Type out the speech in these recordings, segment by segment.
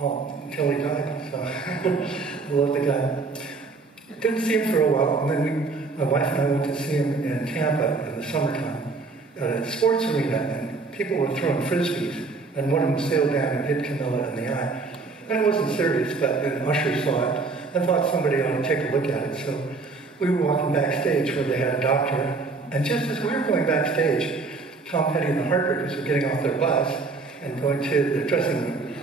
until he died. So I love the guy. Didn't see him for a while, and then my wife and I went to see him in Tampa in the summertime at a sports arena, and people were throwing frisbees, and one of them sailed down and hit Camilla in the eye. And it wasn't serious, but then Usher saw it and thought somebody ought to take a look at it. So we were walking backstage where they had a doctor, and just as we were going backstage, Tom Petty and the Heartbreakers were getting off their bus and going to the dressing room.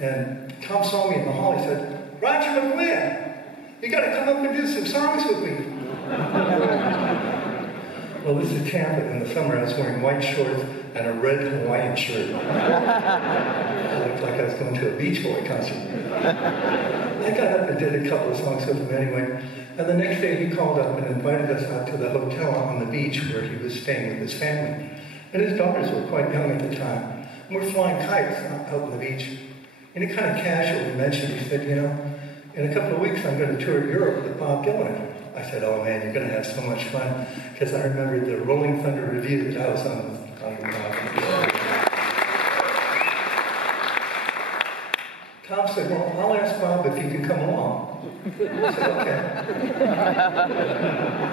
And Tom saw me in the hall. He said, "Roger Mcguinn, you got to come up and do some songs with me." Well, this is Tampa in the summer. I was wearing white shorts and a red Hawaiian shirt. I looked like I was going to a Beach Boy concert. I got up and did a couple of songs with him anyway. And the next day he called up and invited us out to the hotel on the beach where he was staying with his family. And his daughters were quite young at the time. And we're flying kites out on the beach. And he kind of casually mentioned, he said, "You know, in a couple of weeks I'm going to tour Europe with Bob Dylan." I said, "Oh man, you're going to have so much fun." Because I remembered the Rolling Thunder review that I was on Bob. Tom said, "Well, I'll ask Bob if he can come along." I said, "Okay."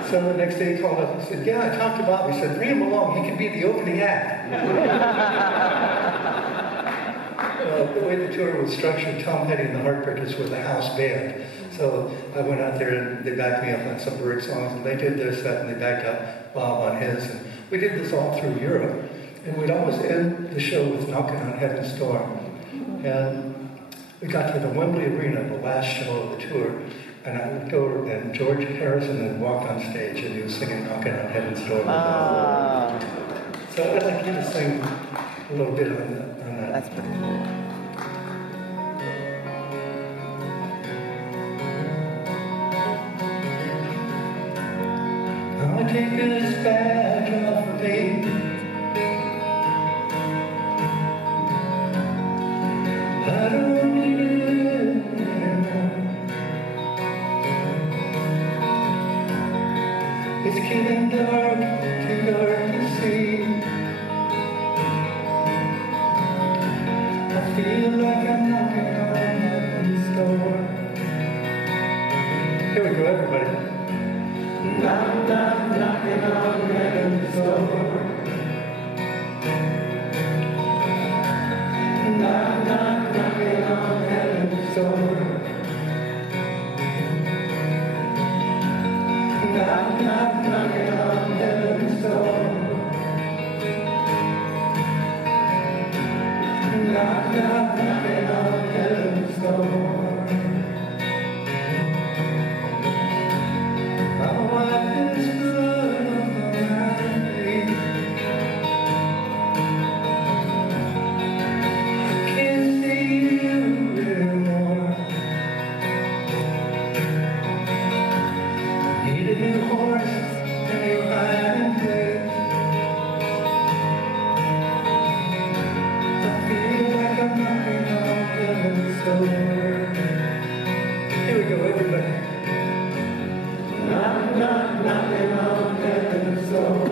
So the next day he called up and said, "Yeah, I talked to Bob." He said, "Bring him along, he can be the opening act." The way the tour was structured, Tom Petty and the Heartbreakers were the house band. So I went out there and they backed me up on some bird songs, and they did their set and they backed up Bob on his. And we did this all through Europe. And we'd always end the show with Knockin' on Heaven's Door. And we got to the Wembley Arena, the last show of the tour, and I looked over and George Harrison had walked on stage and he was singing Knockin' on Heaven's Door. So I'd like you to sing a little bit on that. That's pretty cool. I'll take this badge off of me. I don't need it anymore. It's getting dark, too dark to see. I feel like I'm knocking on heaven's door. Here we go, everybody. Knock, knock, knocking on heaven's door. Knock, knock, knocking on heaven's door. Knock, knock, knocking on heaven's door. Knock, knock, knocking on heaven's door. I'll wipe this blood off my face. Can't see you anymore. Need a new horse and a new hiding place. I feel like I'm knocking on heaven's door. Here we go, everybody. Knock, knock, knocking on heaven's door.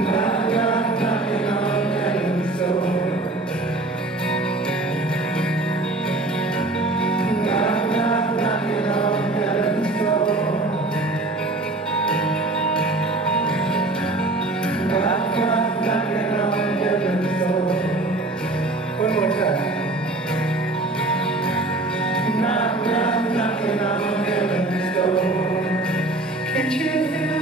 Knock, knock, knocking on heaven's door. Knock, knock, knocking on heaven's door. Knock, knock, knocking on heaven's door. One more time. Knock, knock, knocking on heaven's door. Can't you hear